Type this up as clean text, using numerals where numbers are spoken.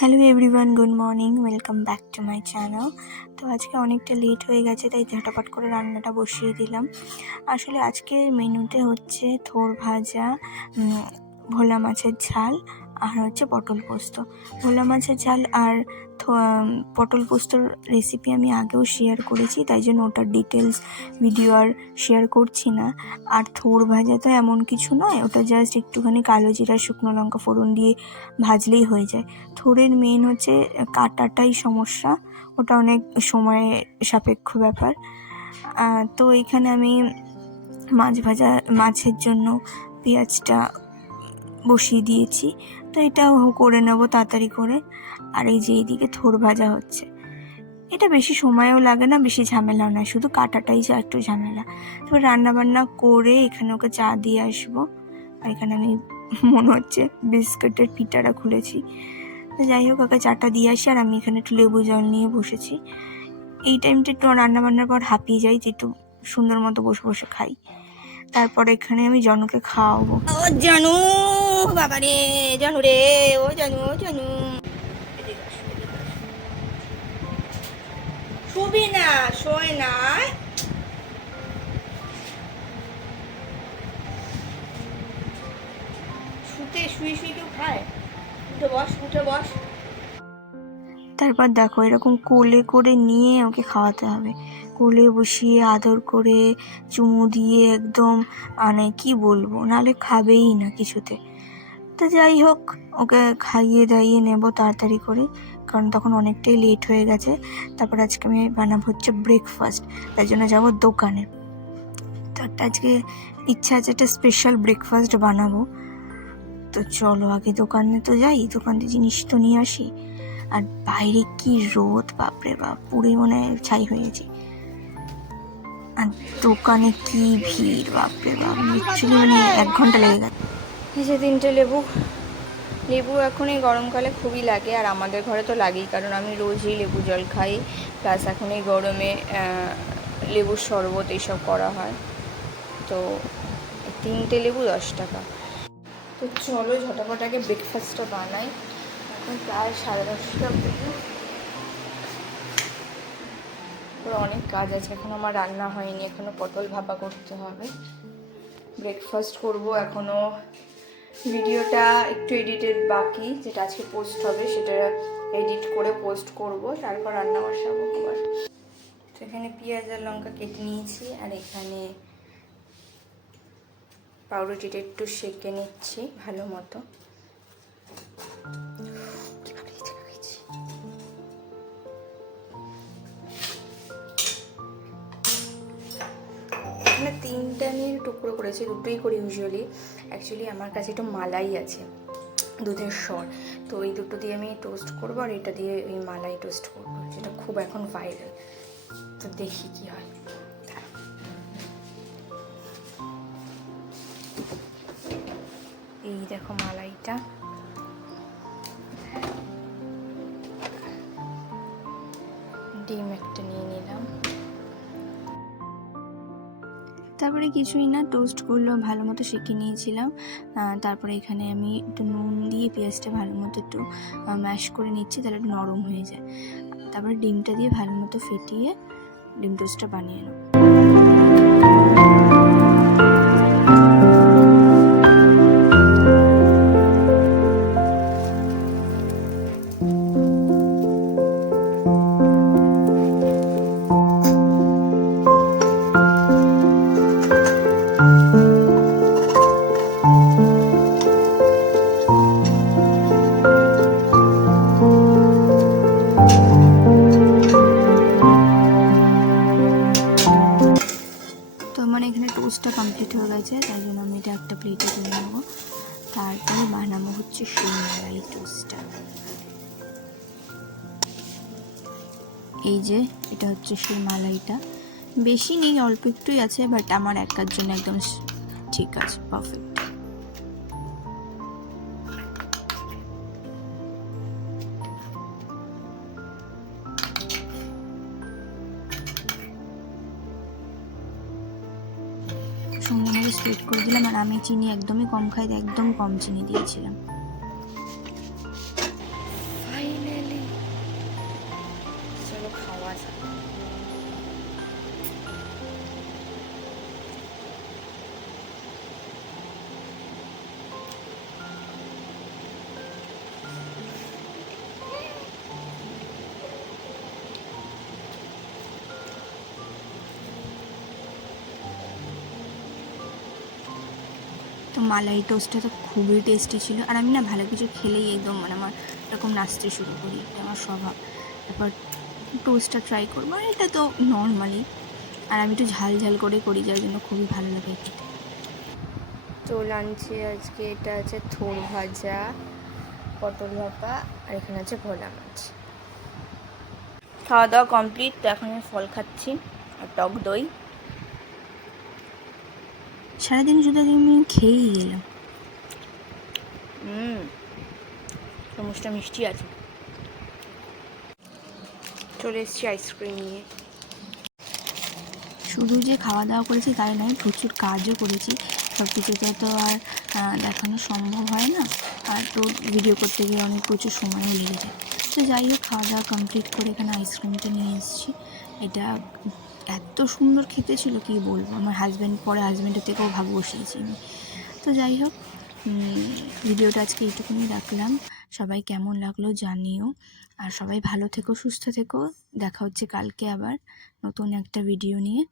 Hello everyone, good morning, welcome back to my channel. তো আজকে অনেকটা লেট হয়ে গেছে, তাই ঝটাপট করে রান্নাটা বসিয়ে দিলাম। আসলে আজকের মেনুতে হচ্ছে থোড় ভাজা, ভোলা মাছের ঝাল আর হচ্ছে পটল পোস্ত। ভোলা মাছের ঝাল আর পটল পোস্তর রেসিপি আমি আগেও শেয়ার করেছি, তাই জন্য ওটার ডিটেলস ভিডিও আর শেয়ার করছি না। আর থোড় ভাজা তো এমন কিছু নয়, ওটা জাস্ট একটুখানি কালো জিরা শুকনো লঙ্কা ফোড়ন দিয়ে ভাজলেই হয়ে যায়। থোড়ের মেন হচ্ছে কাটাটাই সমস্যা, ওটা অনেক সময় সাপেক্ষ ব্যাপার। তো এখানে আমি মাছের জন্য পেঁয়াজটা বসিয়ে দিয়েছি, তো এটাও করে নেব তাড়াতাড়ি করে। আর এই যে এইদিকে থোড় ভাজা হচ্ছে, এটা বেশি সময়ও লাগে না, বেশি ঝামেলাও না, শুধু কাটাটাই যা একটু ঝামেলা। তো রান্নাবান্না করে এখানে ওকে চা দিয়ে আসবো। আর এখানে আমি মনে হচ্ছে বিস্কুটের পিঠাটা খুলেছি। তো যাই হোক, ওকে চাটা দিয়ে আসি, আর আমি এখানে একটু লেবু জল নিয়ে বসেছি। এই টাইমটা একটু রান্নাবান্নার পর হাঁপিয়ে যাই, যে একটু সুন্দর মতো বসে বসে খাই। তারপর এখানে আমি জনুকে খাওয়াবো। ও জানু, বাবা রে, জানু রে, ও জানু, ও জানু, শুবি না, শোয় না, শুয়ে কেউ খায়? উঠে বস, উঠে বস। তারপর দেখো, এরকম কোলে করে নিয়ে ওকে খাওয়াতে হবে। কোলে বসিয়ে আদর করে চুমু দিয়ে একদম, মানে কি বলবো, নাহলে খাবেই না কিছুতে। তো যাই হোক, ওকে খাইয়ে দাইয়ে নেব তাড়াতাড়ি করে, কারণ তখন অনেকটাই লেট হয়ে গেছে। তারপর আজকে আমি বানাবো হচ্ছে ব্রেকফাস্ট, তাই জন্য যাবো দোকানে। তো একটা আজকে ইচ্ছা আছে, একটা স্পেশাল ব্রেকফাস্ট বানাবো। তো চলো আগে দোকানে তো যাই, দোকান থেকে জিনিস তো নিয়ে আসি। আর বাইরে কি রোদ, বাপরে বাপ, পুরে মনে হয় ছাই হয়ে গেছে। আর দোকানে কি ভিড়, বাপরে বাপ, লিটারালি মানে 1 ঘন্টা লেগে গেছে। এই যে 3টে লেবু এখন এই গরমকালে খুবই লাগে, আর আমাদের ঘরে তো লাগেই, কারণ আমি রোজই লেবু জল খাই, প্লাস এখন এই গরমে লেবুর শরবত এইসব করা হয়। তো 3টে লেবু 10 টাকা। তো চলো ঝটাপট আগে ব্রেকফাস্টটা বানাই। এখন প্রায় 10:30টা বেজে, পুরো অনেক কাজ আছে, এখনও আমার রান্না হয়নি, এখনও পটল ভাপা করতে হবে, ব্রেকফাস্ট করব। এখনও ভিডিওটা একটু এডিটেড বাকি, যেটা আজকে পোস্ট হবে সেটা এডিট করে পোস্ট করব, তারপর রান্না বসাবো আবার। তো এখানে পেঁয়াজ আর লঙ্কা কেটে নিয়েছি, আর এখানে পাউরুটিটা একটু সেঁকে নিচ্ছি ভালো মতো। এখানে 3টা আমি টুকরো করেছি, দুটোই করি ইউজুয়ালি। অ্যাকচুয়ালি আমার কাছে একটু মালাই আছে, দুধের স্বর, তো এই দুটো দিয়ে আমি টোস্ট করবো, আর এটা দিয়ে ওই মালাই টোস্ট করবো, যেটা খুব এখন ভাইরাল। তো দেখি কি হয়। এই দেখো মালাইটা, ডিম একটা নিয়ে নিলাম। তারপরে কিছুই না, টোস্ট করলো ভালো মতো সেঁকে নিয়েছিলাম। তারপরে এখানে আমি একটু নুন দিয়ে পেঁয়াজটা ভালো মতো একটু ম্যাশ করে নিচ্ছি, তাহলে একটু নরম হয়ে যায়। তারপরে ডিমটা দিয়ে ভালো মতো ফেটিয়ে ডিম টোস্টটা বানিয়ে নেব। এখানে টোস্টটা কমপ্লিট হয়ে গেছে, তাই জন্য আমি এটা একটা প্লেটে তুলে নেবো। তারপরে বানাবো হচ্ছে সেই মালাই টোস্টটা। এই যে এটা হচ্ছে সেই মালাইটা, বেশি নেই, অল্প একটুই আছে, বাট আমার একার জন্য একদম ঠিক আছে, পারফেক্ট। সঙ্গে মতো স্প্রেড করে দিলাম, আর আমি চিনি একদমই কম খাই, একদম কম চিনি দিয়েছিলাম। ফাইনালি চলো খাওয়া যাক। তো মালাই টোস্টটা তো খুবই টেস্টি ছিল। আর আমি না ভালো কিছু খেলেই একদম মানে আমার এরকম নাচতে শুরু করি, এটা আমার স্বভাব। তারপর টোস্টটা ট্রাই করবো, আর এটা তো নর্মালি, আর আমি একটু ঝাল ঝাল করে করি যার জন্য খুবই ভালো লাগে খেতে। তো লাঞ্চে আজকে এটা আছে থোড় ভাজা, পটল ভাপা, আর এখানে আছে ভোলা মাছ। খাওয়া দাওয়া কমপ্লিট। তো এখন আমি ফল খাচ্ছি আর টক দই। সারাদিন শুধু আমি খেয়েই গেলাম। সমস্যা মিষ্টি আছে। চলে এসেছি আইসক্রিম নিয়ে। শুধু যে খাওয়া দাওয়া করেছি তাই নয়, প্রচুর কাজও করেছি। সব কিছুতে তো আর দেখানো সম্ভব হয় না, আর তো ভিডিও করতে গিয়ে অনেক প্রচুর সময়ও লেগে যায়। তো যাই হোক, খাওয়া দাওয়া কমপ্লিট করে এখানে আইসক্রিমটা নিয়ে এসেছি। এটা এত সুন্দর খেতে ছিল কি বলবো। আমার হাজব্যান্ডের থেকেও ভাগ বসিয়েছি আমি। তো যাই হোক, ভিডিওটা আজকে এইটুকুনি রাখলাম। সবাই কেমন লাগলো জানিও, আর সবাই ভালো থেকো, সুস্থ থেকো। দেখা হচ্ছে কালকে আবার নতুন একটা ভিডিও নিয়ে।